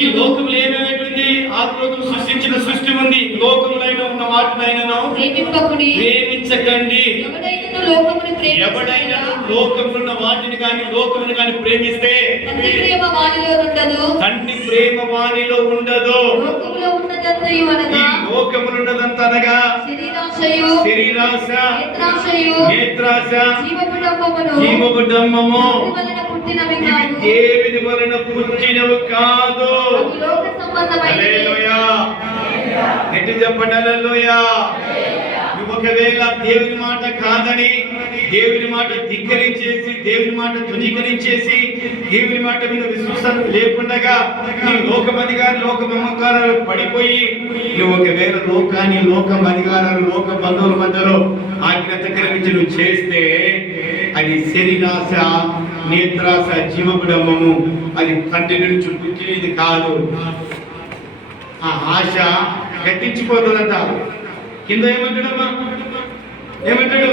ఈ లోకములో ఏమైనటువంటి ఆత్మను సృష్టించిన సృష్టి ఉంది. లోకములైన ఉన్న వాటినైనను ప్రేమించకండి. ఎవడైనా లోకమున్న వాటిని కానీ లోకమును కానీ ప్రేమిస్తే తండ్రి ప్రేమ వానిలో ఉండదు. లోకములు ఉన్నదంతా అనగా శరీరాశ, నేత్రాశ, జీవపుడంబము ఇవి దేవుని వలన పుట్టినవి కాదు. హల్లెలూయా. ఎటు చెప్పండి హల్లెలూయా. ఒకవేళ దేవుని మాట కాదని, దేవుని మాట ధిక్కరించేసి, దేవుని మాట ధృవీకరించేసి, దేవుని మాట మీద విశ్వాసం లేకుండా నీ లోకం అధికారం, లోక మమకారాలు పడిపోయి నువ్వు ఒకవేళ లోకాన్ని, లోకం అధికారాలు, లోక బంధువుల మధ్యలో ఆజ్ఞాతకరించి నువ్వు చేస్తే అది శరీరాశ, నేత్రాశ, జీవపుడంబము. అది తండ్రి నుంచి పుట్టినది కాదు. ఆ ఆశ గట్టించిపోతుందంట. కింద ఏమంటాడమ్మా? ఏమంటాడు?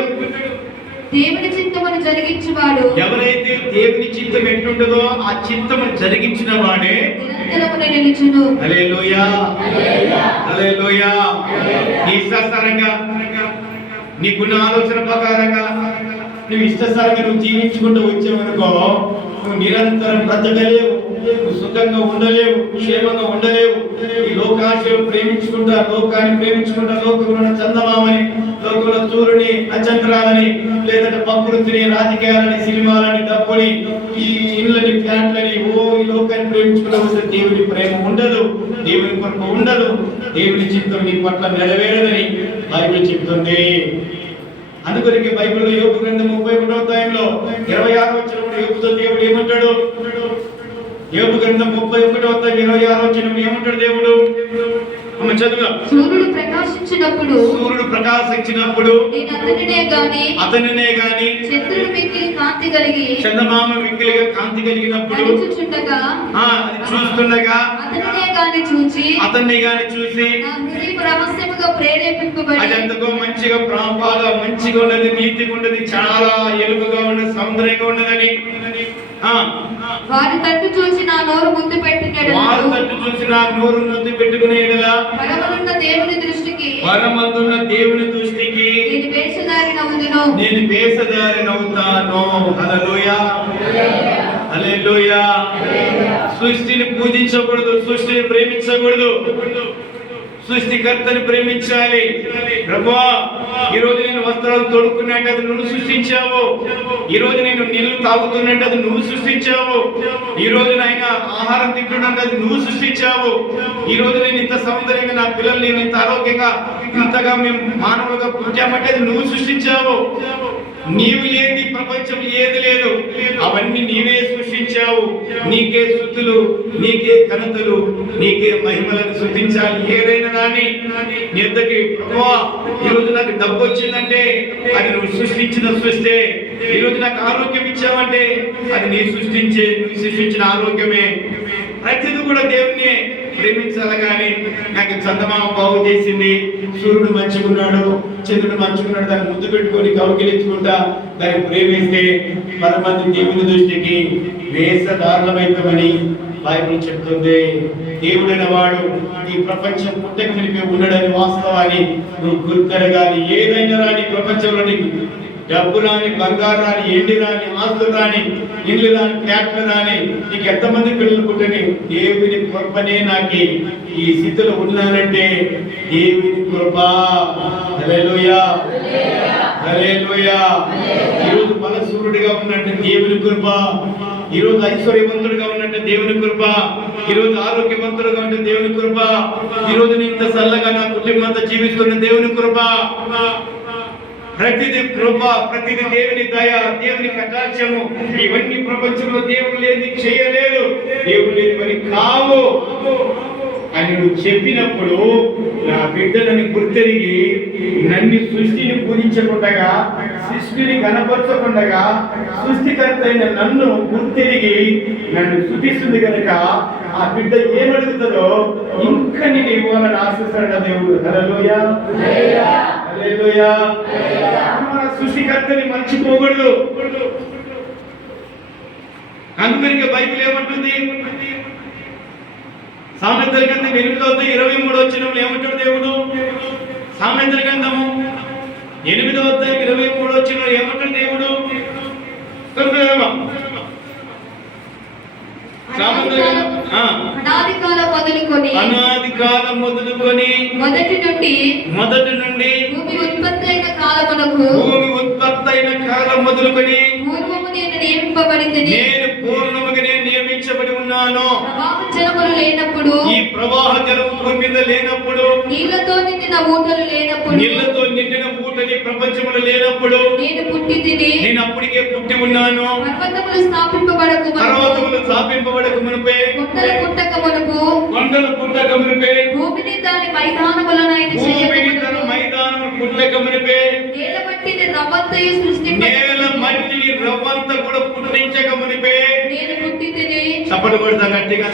దేవుని చిత్తమును జరిగించువాడు. ఎవరైతే దేవుని చిత్తం ఎట్టుండదో ఆ చిత్తమును జరిగించిన వాడే నిరంతరమున నిలుచును. హల్లెలూయా, హల్లెలూయా. నీ ఇష్టానుసారంగా, నీకున్న ఆలోచన ప్రకారంగా నువ్వు ఇష్టసారంగా నువ్వు జీవించుకుంటూ వచ్చావనుకో, నువ్వు నిరంతరం బ్రతకలేవు, నువ్వు సుఖంగా ఉండలేవు, క్షేమంగా ఉండలేవు. ఈ లోకాశయం ప్రేమించుకుంటా, లోకాన్ని ప్రేమించుకుంటా, లోకంలో చందమామని, లోకంలో సూర్యుని, నక్షత్రాలని, లేదంటే ప్రకృతిని, రాజకీయాలని, సినిమాలని, డబ్బుని, ఈ ఇళ్ళని, ఫ్లాట్లని, ఈ లోకాన్ని ప్రేమించుకుంటూ వస్తే దేవుని ప్రేమ ఉండదు, దేవుని కొరకు ఉండదు, దేవుని చిత్తం నీ పట్ల నెరవేరదని బైబిల్ చెప్తుంది. అందుకొరికి బైబిల్లో యోబు గ్రంథం 31వ అధ్యాయంలో 26వ వచనంలో యోబుతో దేవుడు ఏమంటాడు? యోబు గ్రంథం 31వ అధ్యాయం 26వ వచనంలో ఏమంటాడు దేవుడు? అమ్మ చదువుగా. సూర్యుడు ప్రకాశించినప్పుడు నేను అతనినే గాని చంద్రుడు మిక్కిలి కాంతి కలిగి, చందమామ మిక్కిలిగా కాంతి కలిగినప్పుడు అది చూస్తుండగా అతన్ని గాని చూసి ప్రేరేపింపబడి అది ఎంతగో మంచిగా బాగా మంచిగా ఉన్నది, నీతిగా ఉన్నది, చాలా ఎలుగుగా ఉన్నది, సౌందర్యంగా ఉన్నదని వారి తట్టు చూసి నా నోరు ముద్దు పెట్టినడు. వారి తట్టు చూసి నా నోరు ముద్దు పెట్టుకునేలా పరమందున్న దేవుని దృష్టికి, పరమందున్న దేవుని దృష్టికి నేను వేషధారి నవ్వుతాను. హల్లెలూయా, హల్లెలూయా. సృష్టిని పూజించకూడదు, సృష్టిని ప్రేమించకూడదు, సృష్టికర్తని ప్రేమించాలి. ప్రభువా, ఈ రోజు నేను వస్త్రాలు తొడుక్కున్నట్టు అది నువ్వు సృష్టించావు. ఈ రోజు నేను నీళ్లు తాగుతున్నట్టు అది నువ్వు సృష్టించావు. ఈ రోజు నైనా ఆహారం తింటున్నట్టు అది నువ్వు సృష్టించావు. ఈ రోజు నేను ఇంత సౌందర్యంగా నా పిల్లలు నేను ఇంత ఆరోగ్యంగా ఇంతగా మేము మానవులుగా పుట్టామంటే అది నువ్వు సృష్టించావు. నీవు లేని ప్రపంచం ఏది లేదు, అవన్నీ నీవే సృష్టించావు. నీకే స్తుతులు, నీకే ఘనతలు, నీకే మహిమలను సృష్టించాలి. ఏదైనా కానీ నీ యొద్దకి ప్రభువా, ఈ రోజు నాకు డబ్బు వచ్చిందంటే అది నువ్వు సృష్టించిన సృష్టి. ఈ రోజు నాకు ఆరోగ్యం ఇచ్చావంటే అది నువ్వు సృష్టించిన ఆరోగ్యమే. ప్రతిదీ కూడా దేవుణ్ణి ప్రేమించాలి. కానీ నాకు చందమామ బాగు చేసింది, సూర్యుడు మంచుకున్నాడు, చంద్రుడు మంచుకున్నాడు, దాన్ని ముద్దు పెట్టుకొని కౌగిలించుకుంటా దాన్ని ప్రేమిస్తే పరమంది దేవుని దృష్టికి వేషధారణమైతమని బైబిల్ చెప్తుంది. దేవుడైన వాడు ఈ ప్రపంచం పుట్టక మునిపే ఉన్నాడని వాస్తవాన్ని నువ్వు గుర్తెరగాలి. ఏదైనా రాని ప్రపంచంలో నీకు డబ్బు రాని, బంగారు రాని, ఎండి రాని, ఆస్తులు రాని, ఇల్లు రాని, ఫ్లాట్లు రాని, నీకు ఎంతమంది పిల్లలు పుట్టని, దేవుని కృపనే నాకు ఈ స్థితిలో ఉన్నానంటే దేవుని కృప. హల్లెలూయా, హల్లెలూయా. ఈరోజు బలసూరుడిగా ఉన్నట్టు దేవుని కృప, ఈరోజు ఐశ్వర్యవంతుడిగా ఉన్నట్టు దేవుని కృప, ఈరోజు ఆరోగ్యవంతుడుగా ఉంటే దేవుని కృప, ఈరోజు నేను ఇంత చల్లగా నా కుటుంబం అంతా జీవిస్తున్న దేవుని కృప. ప్రతిది కృప, ప్రతిది దేవుని దయ, దేవుని కటాక్షము. ఇవన్నీ ప్రపంచంలో దేవుడు లేని చేయలేదు, దేవుడు లేని పని కావు అని నువ్వు చెప్పినప్పుడు నా బిడ్డలని గుర్తెరిగి నన్ను సృష్టిని పూజించకుండా, సృష్టిని కనపరచకుండా, సృష్టికర్త అయిన నన్ను గుర్తెరిగి నన్ను స్తుతిస్తుంది కనుక ఆ బిడ్డ ఏమడుగుతుందో ఇంకా నేను ఇవ్వాలని ఆశిస్తాడు దేవుడు. హల్లెలూయా, హల్లెలూయా. మన సృష్టికర్తని మర్చిపోకూడదు. అందుకని బైబిల్ ఏమంటుంది? సామెతల గ్రంథం 8:23 ఏమంటాడు దేవుడు? సామెతల గ్రంథము 8:23 ఏమంటాడు దేవుడు? అనాది కాలం మొదలుకొని మొదటి నుండి భూమి ఉత్పత్తి అయిన కాలం మొదలుకొని పూర్వము నేను పూర్ణముగా నియమించబడి ఉన్నాను. జలములు లేనప్పుడు, ఈ ప్రవాహ జలము భూమి మీద లేనప్పుడు, నీళ్లతో నిండిన ఊటని ప్రపంచములో లేనప్పుడు నేను అప్పటికే పుట్టి ఉన్నాను. పర్వతములు స్థాపింపబడక మునుపే, కొండలు పుట్టక మునుపే, భూమిని దాని మైదానములను పుట్టక మునుపే, నేల మట్టిని రవ్వంతా కూడా పుట్టించక మునిపే నేను పుట్టితిని. చప్పట్లు కొడతా గట్టిగా.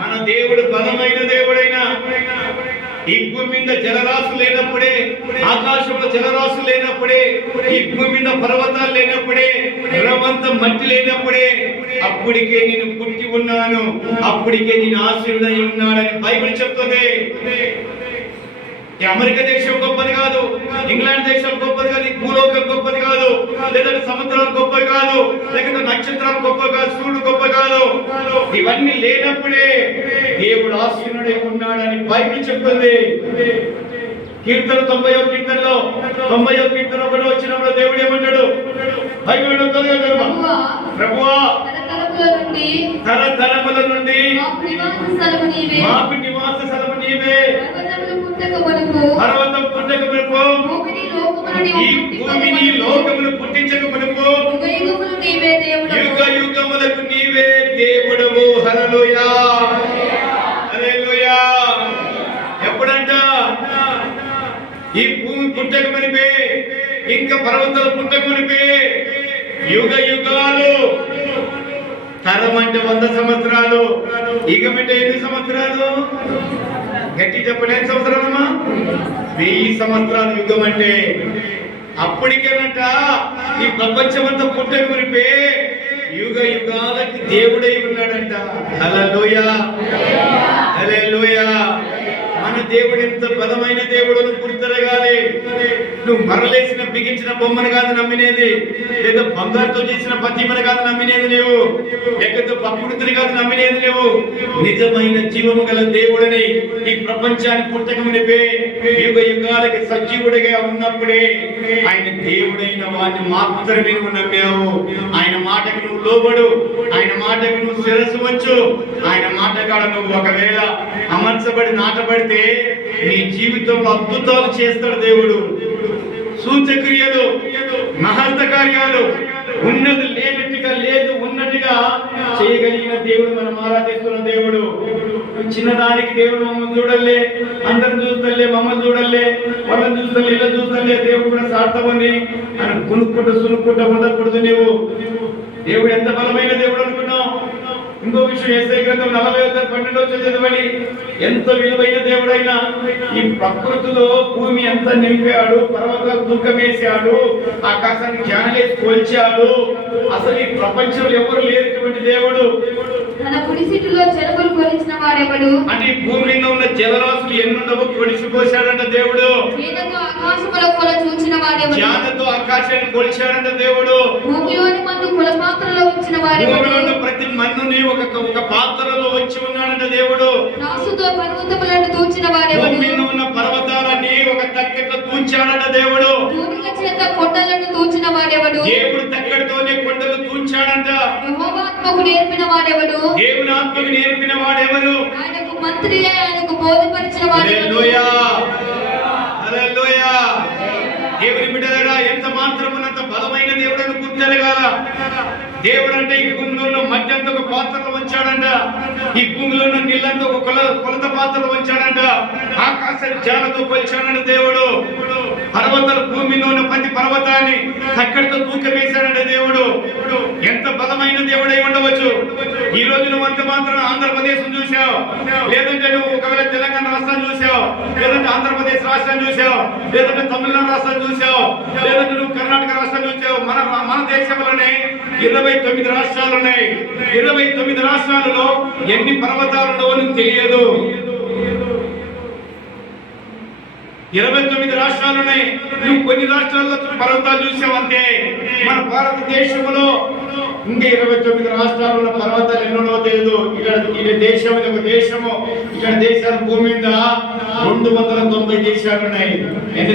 మన దేవుడు బలమైన దేవుడైనా ఈ భూమి మీద జలరాశులు లేనప్పుడే, ఆకాశంలో జలరాశులు లేనప్పుడే, ఈ భూమి మీద పర్వతాలు లేనప్పుడే, రవంత మట్టి లేనప్పుడే అప్పటికే నేను పుట్టి ఉన్నాను, అప్పటికే నేను ఆశీర్వదై ఉన్నాడని బైబిల్ చెప్తుంది. అమెరికా దేశం గొప్పది కాదు, ఇంగ్లాండ్ దేశం గొప్పది కాదు, భూలోకం గొప్పది కాదు, లేదంటే సముద్రాలు గొప్పది కాదు, లేకపోతే నక్షత్రాలు గొప్ప కాదు, సూర్యుడు గొప్ప కాదు. ఇవన్నీ లేనప్పుడే దేవుడు ఆశీర్వదై ఉన్నాడని బైబిల్ చెప్తుంది. కీర్తన 90వ కీర్తనలో 90వ కీర్తన 1వ వచనంలో దేవుడు ఏమంటాడు? బైబిల్ ప్రభువా తరతరముల నుండి మాకు నివాస స్థలము నీవే. పర్వతం పుట్టక మునుపు, ఈ భూమిని లోకమును పుట్టించక మునుపు, యుగ యుగములకు నీవే దేవుడవు. హల్లెలూయా హల్లెలూయా. ఎప్పుడంట? ఈ భూమి పుట్టక మునిపే, ఇంకా పర్వతాలు పుట్టక మునిపే, యుగ యుగాలు. తరం అంటే 100 సంవత్సరాలు, యుగం అంటే ఎన్ని సంవత్సరాలు? గట్టి చెప్పండి, ఎన్ని సంవత్సరాలమ్మా? 1000 సంవత్సరాలు యుగం అంటే. అప్పటికేనంట ఈ ప్రపంచమంతా పుట్టక మునిపే యుగ యుగాలకి దేవుడై ఉన్నాడంట. హల్లెలూయా హల్లెలూయా. మన దేవుడు ఎంత బలమైన దేవుడు గుర్తిరగాలి. నువ్వు మరలేసిన బిగించిన బొమ్మను కాదు నమ్మినేది, లేదా బంగారుతో చేసిన ప్రతిమను కాదు నమ్మినేది లేవు, లేకపోతే ప్రకృతిని కాదు నమ్మినేది లేవు. నిజమైన జీవము గల దేవుడని ఈ ప్రపంచాన్ని పుట్టక మునిపే యుగ యుగాలకి సజీవుడిగా ఉన్నప్పుడే ఆయన దేవుడైన వాడిని మాత్రమే నువ్వు నమ్మావు. ఆయన మాటకు నువ్వు లోబడు, ఆయన మాటకు నువ్వు శిరస్సు వచ్చు. ఆయన మాట కాడ నువ్వు ఒకవేళ అమర్చబడి నాటబడితే నీ జీవితంలో అద్భుతాలు చేస్తాడు దేవుడు. సూచక్రియలు, మహత్త కార్యాలు, ఉన్నది లేనట్టుగా లేదు ఉన్నట్టుగా చేయగలిగిన దేవుడు మనం ఆరాధిస్తున్న దేవుడు. చిన్నదానికి దేవుడు మమ్మల్ని చూడలే, అందరిని చూస్తలే, మమ్మల్ని చూడలే, వాళ్ళని చూస్తలే, ఇలా చూస్తలే, దేవుడు కూడా సార్థం ఉంది అని కొనుక్కుంటూ సునుక్కుంటూ ఉండకూడదు. దేవుడు ఎంత బలమైన దేవుడు అనుకున్నావు. ఇంకో విషయం, యేసయ్య గ్రంథం 40:12 చదవని, ఎంత విలువైన దేవుడైనా ఈ ప్రకృతిలో భూమి ఎంత నింపాడు, పర్వతాలు దుఃఖమేశాడు, ఆకాశాన్ని జ్ఞానలేసి కొల్చాడు. అసలు ఈ ప్రపంచంలో ఎవరు లేనటువంటి దేవుడు. తన కుడిసిటిలో జలములు కొలిచిన వాడెవడు? అంటే ఈ భూమి మీద ఉన్న జలరాశులు ఎన్నుండవో కొలిసిపోశాడంట దేవుడు. జ్ఞానతో ఆకాశములో కొల చూచిన వాడెవడు? జ్ఞానతో ఆకాశాన్ని కొలిచాడంట దేవుడు. భూమిలోని మన్ను కొల పాత్రలో ఉంచిన వాడెవడు? భూమిలో ప్రతి మన్నుని ఒక పాత్రలో ఉంచి ఉన్నాడంట దేవుడు. రాసుతో పర్వతములను తూచిన వాడెవడు? భూమిలో ఉన్న పర్వతాలని ఒక తక్కెట్లో తూచాడంట దేవుడు. తూనిక చేత కొండలను తూచిన వాడెవడు? దేవుడు తక్కెడతోనే కొండలు తూచాడంట. యెహోవా ఆత్మకు నేర్పిన వాడెవడు? దేవుని ఆత్మకు నేర్పిన వాడెవరు? ఆయనకు మంత్రియే, ఆయనకు బోధపరిచిన వాడెవడు? హల్లెలూయా హల్లెలూయా. దేవుని బిడ్డలారా, ఎంత మాత్రమునంత బలమైన దేవుడని గుర్తెరగాల. దేవుడు అంటే ఈ భూమిలో ఉన్న మట్టి అంతా ఒక పాత్రలో ఉంచాడంట, ఈ భూమిలో ఉన్న నీళ్ళంతా ఒక కొలత పాత్రలో ఉంచాడంట, ఆకాశాన్ని జాలతో కొలిచాడంట దేవుడు. పర్వతాలు, భూమిలో ఉన్న ప్రతి పర్వతాన్ని అక్కడితో తూకం వేశాడంట దేవుడు. ఎంత బలమైన దేవుడై ఉండవచ్చు. ఈ రోజు నువ్వు అంత మాత్రం ఆంధ్రప్రదేశ్ చూసావు, లేదంటే నువ్వు ఒకవేళ తెలంగాణ రాష్ట్రాన్ని చూసావు, లేదంటే ఆంధ్రప్రదేశ్ రాష్ట్రాన్ని చూసావు, లేదంటే తమిళనాడు రాష్ట్రాన్ని చూసావు, లేదంటే నువ్వు కర్ణాటక రాష్ట్రాలు చూసావు, మన దేశంలోనే 29 రాష్ట్రాలు ఉన్నాయి. 29 రాష్ట్రాలలో ఎన్ని పర్వతాలు ఉండవో నీకు తెలియదు. 29 రాష్ట్రాలు ఉన్నాయి. నువ్వు కొన్ని రాష్ట్రాల్లో పర్వతాలు చూసావంతే. మన భారతదేశంలో ఇంకా 29 రాష్ట్రాలలో పర్వతాలు ఎన్నో తెలియదు. ఇక్కడ దేశం, ఇది ఒక దేశము. ఇక్కడ దేశాలు భూమి మీద 290 దేశాలు ఉన్నాయి. ఎన్ని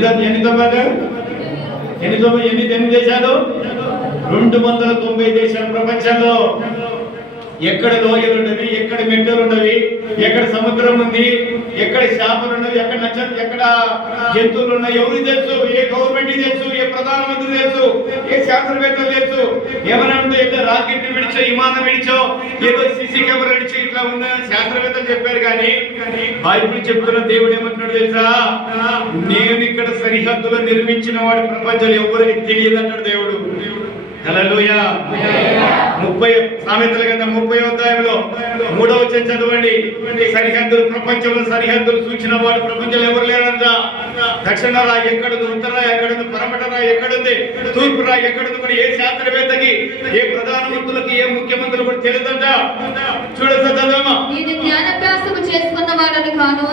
దేశాలు? 290 దేశాలు ప్రపంచంలో. ఎక్కడ లోయలు ఉన్నవి, ఎక్కడ మెట్టలు ఉన్నవి, ఎక్కడ సముద్రం ఉంది, ఎక్కడ చేపలు ఉన్నవి, ఎక్కడ జంతువులు ఉన్నాయి ఎవరికి తెలుసు? ఏ గవర్నమెంట్ తెలుసు? ఏ ప్రధానమంత్రి తెలుసు? ఏ శాస్త్రవేత్తలు తెలుసు? ఏమైనా ఉంటే ఏదో రాకెట్ విడిచో, విమానం విడిచో, ఏదో సిసి కెమెరా విడిచో ఇట్లా ఉందని శాస్త్రవేత్తలు చెప్పారు. కానీ బైబిల్ చెప్తున్న దేవుడు ఏమంటున్నాడు తెలుసా? నేను ఇక్కడ సరిహద్దులో నిర్మించిన వాడు ప్రపంచంలో ఎవరికి తెలియదు అంటాడు దేవుడు. హల్లెలూయా. 30 సామెతల గ్రంథం 30వ అధ్యాయంలో 3వ వచనం చదవండి. సరిహద్దులు, ప్రపంచంలో సరిహద్దులు సూచిన వాడు ప్రపంచంలో ఎవరు లేరంట. దక్షిణ రాయి ఎక్కడుంది, ఉత్తర రాయి ఎక్కడుంది, పరమట రాయి ఎక్కడుంది, తూర్పు రాయి ఎక్కడుంది కూడా ఏ శాస్త్రవేత్తకి, ఏ ప్రధానమంత్రులకి, ఏ ముఖ్యమంత్రులు కూడా తెలియదంట. చూడొద్దు చదవమా. నేను జ్ఞానాభ్యాసము చేసుకున్న వాడను కాను,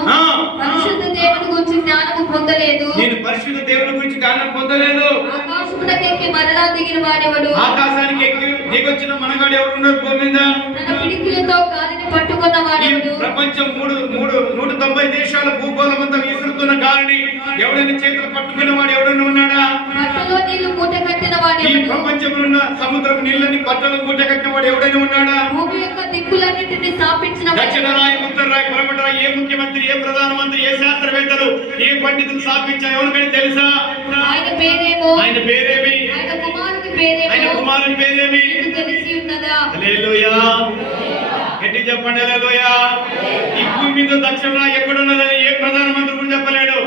పరిశుద్ధ దేవుని గురించి జ్ఞానము పొందలేదు. నేను పరిశుద్ధ దేవుని గురించి జ్ఞానం పొందలేదు. ఆకాశమునకెక్కి మరలా దిగిన వాడెవడు? ఆకాశానికి ఎక్కి దిగొచ్చిన మనగాడు ఎవరు ఉన్నారు భూమి మీద? తన పిడికిలతో గాలిని పట్టుకున్న వాడెవడు? ప్రపంచం 190 దేశాల భూగోళం అంతా విసురుతున్న గాలిని ఎవడైనా చేతులు పట్టుకున్న వాడు ఎవడైనా ఉన్నాడా? పట్టలో నీళ్లు మూట కట్టిన ఈ వాడెవడు? ప్రపంచంలో ఉన్న సముద్రపు నీళ్ళని పట్టలు మూట కట్టిన వాడు ఎవడైనా ఉన్నాడా? భూమి యొక్క దిక్కులన్నిటిని స్థాపించిన దక్షిణ రాయి, ఉత్తర రాయి, పరమట రాయి ఏ ముఖ్యమంత్రి, ఏ ప్రధానమంత్రి, ఏ శాస్త్రవేత్తలు, ఏ పండితులు స్థాపించారు ఎవరికైనా తెలుసా? ఆయన పేరేమో, ఆయన పేరేమి? ఆయన కుమారుని పేరేమో, ఆయన కుమారుని పేరేమి? నీకు తెలిసి ఉన్నదా? హల్లెలూయా. గట్టి చెప్పండి హల్లెలూయా. ఈ భూమి మీద దక్షిణ రాయి ఎక్కడున్నదని ఏ ప్రధానమంత్రి కూడా చెప్పలేడు,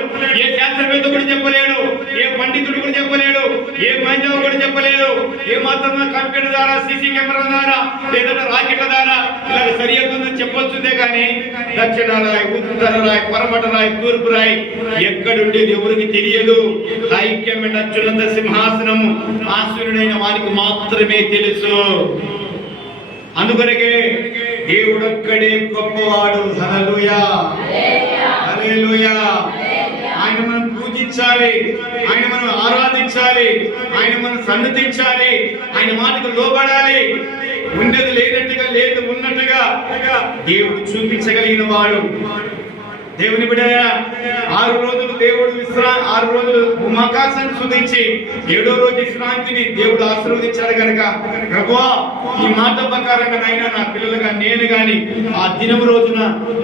ఏ శాస్త్రవేత్త కూడా చెప్పలేడు, ఏ పండితుడు కూడా చెప్పలేడు, ఏ మైందవ కూడా చెప్పలేడు. ఏ మాత్రం కంప్యూటర్ ద్వారా, సీసీ కెమెరా ద్వారా, లేదంటే రాకెట్ల ద్వారా ఇలా సరిహద్దు చెప్పొచ్చుందే కానీ దక్షిణ రాయి, ఉత్తర రాయి, పరమట రాయి, తూర్పు రాయి ఎక్కడుండేది ఎవరికి తెలియదు. ఐక్యమైన అత్యున్నత సింహాసనము ఆశీనుడైన వారికి మాత్రమే తెలుసు. అందుకొరకే దేవుడొక్కడే గొప్పవాడు. హల్లెలూయా, హల్లెలూయా. ఆయన మనం పూజించాలి, ఆయన మనం ఆరాధించాలి, ఆయన మనం సన్నిధించాలి, ఆయన మాటకు లోబడాలి. ఉండేది లేనట్టుగా, లేదు ఉన్నట్టుగా దేవుడు చూపించగలిగిన వాడు. దేవుని బిడ్డలారా, 6 రోజులు దేవుడు 6 రోజులు భూమాకాశాన్ని స్తుతించి 7వ రోజు విశ్రాంతిని దేవుడు ఆశీర్వదించాడు కనుక ప్రభువా ఈ మాట ప్రకారంగా నైనా నా పిల్లలుగా నేను గాని ఆ దినం రోజున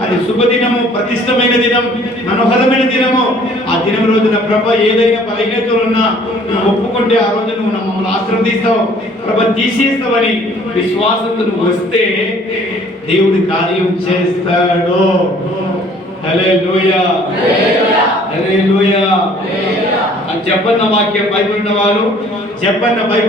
అది శుభదినము, ప్రతిష్టమైన దినం, మనోహరమైన దినము. ఆ దినం రోజున ప్రభు ఏదైనా బలహీనతలు ఉన్నా నువ్వు ఒప్పుకుంటే ఆ రోజు నువ్వు మమ్మల్ని ఆశీర్వదిస్తావు, ప్రభు తీసేస్తావని విశ్వాసంతో నువ్వు వస్తే దేవుడి కార్యం చేస్తాడు. హల్లెలూయా, హల్లెలూయా. చెప్పన్న వాక్యం బైబిల్ ఉన్న వాళ్ళు చెప్పన్న బైబిల్